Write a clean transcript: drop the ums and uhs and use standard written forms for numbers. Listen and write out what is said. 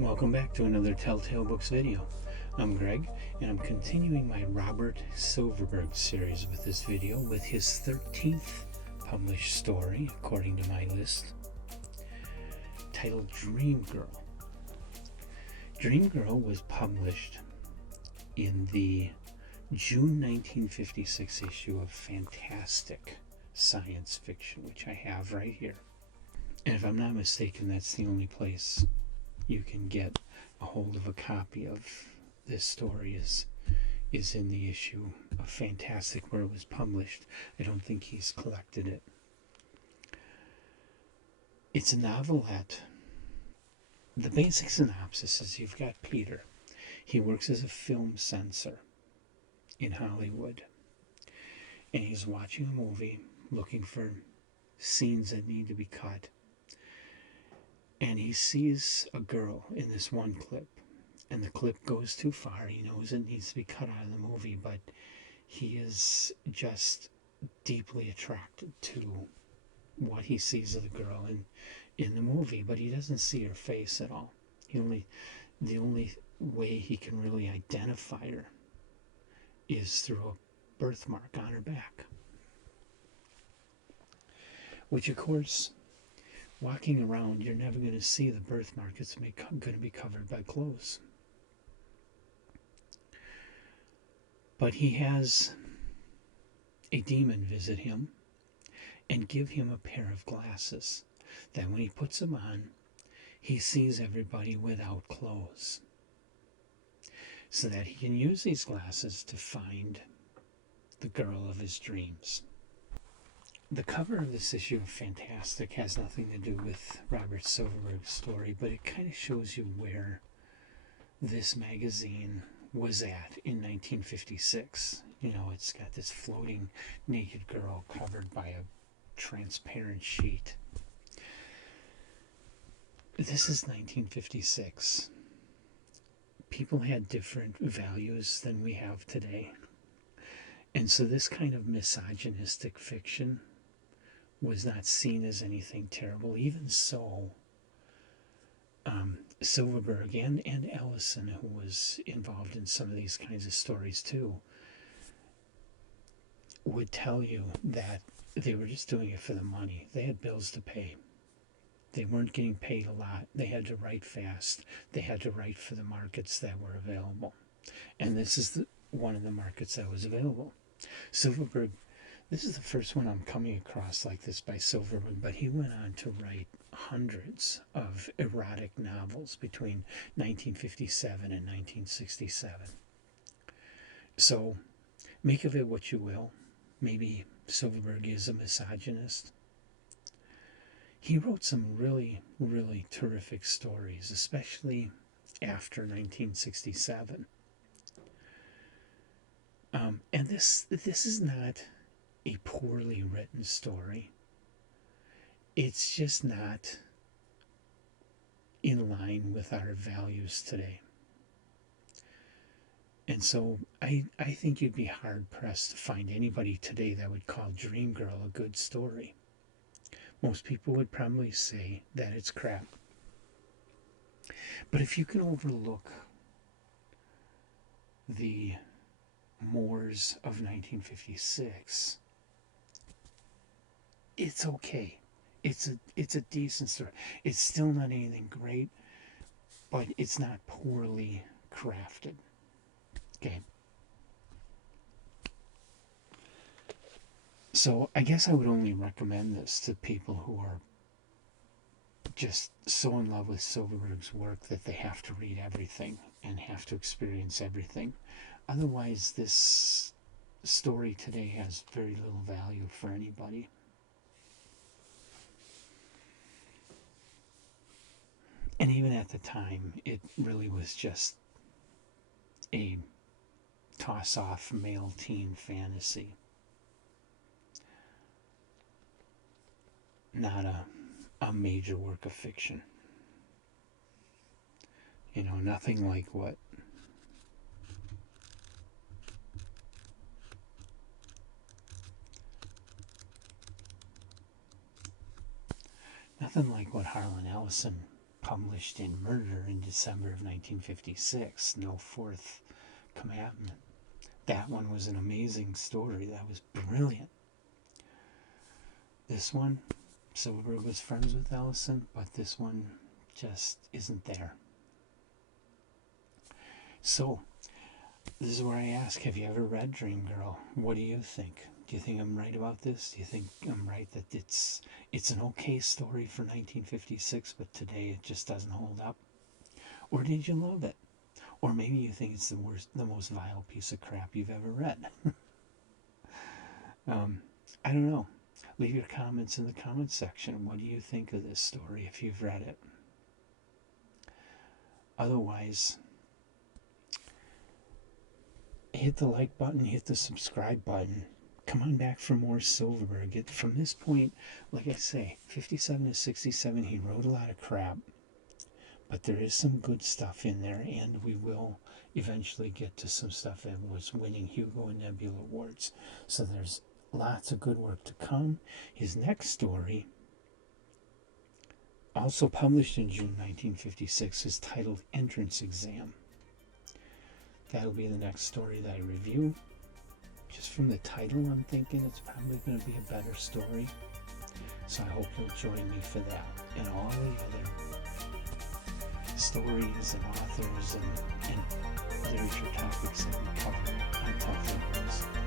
Welcome back to another Telltale Books video. I'm Greg, and I'm continuing my Robert Silverberg series with this video with his 13th published story, according to my list, titled Dream Girl. Dream Girl was published in the June 1956 issue of Fantastic Science Fiction, which I have right here. And if I'm not mistaken, that's the only place you can get a hold of a copy of this story is in the issue of Fantastic where it was published. I don't think he's collected it. It's a novelette. The basic synopsis is you've got Peter. He works as a film censor in Hollywood. And he's watching a movie, looking for scenes that need to be cut. And he sees a girl in this one clip, and the clip goes too far. He knows it needs to be cut out of the movie, but he is just deeply attracted to what he sees of the girl in the movie, but he doesn't see her face at all. The only way he can really identify her is through a birthmark on her back, which of course, walking around, you're never going to see the birthmark. It's going to be covered by clothes. But he has a demon visit him and give him a pair of glasses that when he puts them on, he sees everybody without clothes, so that he can use these glasses to find the girl of his dreams. The cover of this issue of Fantastic has nothing to do with Robert Silverberg's story, but it kind of shows you where this magazine was at in 1956. You know, it's got this floating naked girl covered by a transparent sheet. This is 1956. People had different values than we have today. And so this kind of misogynistic fiction was not seen as anything terrible. Even so, Silverberg and Ellison, who was involved in some of these kinds of stories too, would tell you that they were just doing it for the money. They had bills to pay. They weren't getting paid a lot. They had to write fast. They had to write for the markets that were available. And this is one of the markets that was available. Silverberg, this is the first one I'm coming across like this by Silverberg, but he went on to write hundreds of erotic novels between 1957 and 1967. So make of it what you will. Maybe Silverberg is a misogynist. He wrote some really, really terrific stories, especially after 1967. And this is not a poorly written story. It's just not in line with our values today. And so I think you'd be hard-pressed to find anybody today that would call Dream Girl a good story. Most people would probably say that it's crap. But if you can overlook the mores of 1956, it's okay. It's a decent story. It's still not anything great, but it's not poorly crafted. Okay. So I guess I would only recommend this to people who are just so in love with Silverberg's work that they have to read everything and have to experience everything. Otherwise, this story today has very little value for anybody. And even at the time, it really was just a toss-off male teen fantasy. Not a major work of fiction. You know, nothing like what nothing like what Harlan Ellison published in Murder in December of 1956, No Fourth Commandment. That one was an amazing story. That was brilliant. This one, Silverberg was friends with Ellison, but this one just isn't there. So, this is where I ask, have you ever read Dreamgirl? What do you think? Do you think I'm right about this? Do you think I'm right that it's an okay story for 1956, but today it just doesn't hold up? Or did you love it? Or maybe you think it's the most vile piece of crap you've ever read. I don't know. Leave your comments in the comments section. What do you think of this story if you've read it? Otherwise, hit the like button, hit the subscribe button. Come on back for more Silverberg. From this point, like I say, 57 to 67, he wrote a lot of crap. But there is some good stuff in there, and we will eventually get to some stuff that was winning Hugo and Nebula Awards. So there's lots of good work to come. His next story, also published in June 1956, is titled Entrance Exam. That'll be the next story that I review. Just from the title, I'm thinking it's probably going to be a better story. So I hope you'll join me for that and all the other stories and authors and literature topics that we cover on Tough Liberals.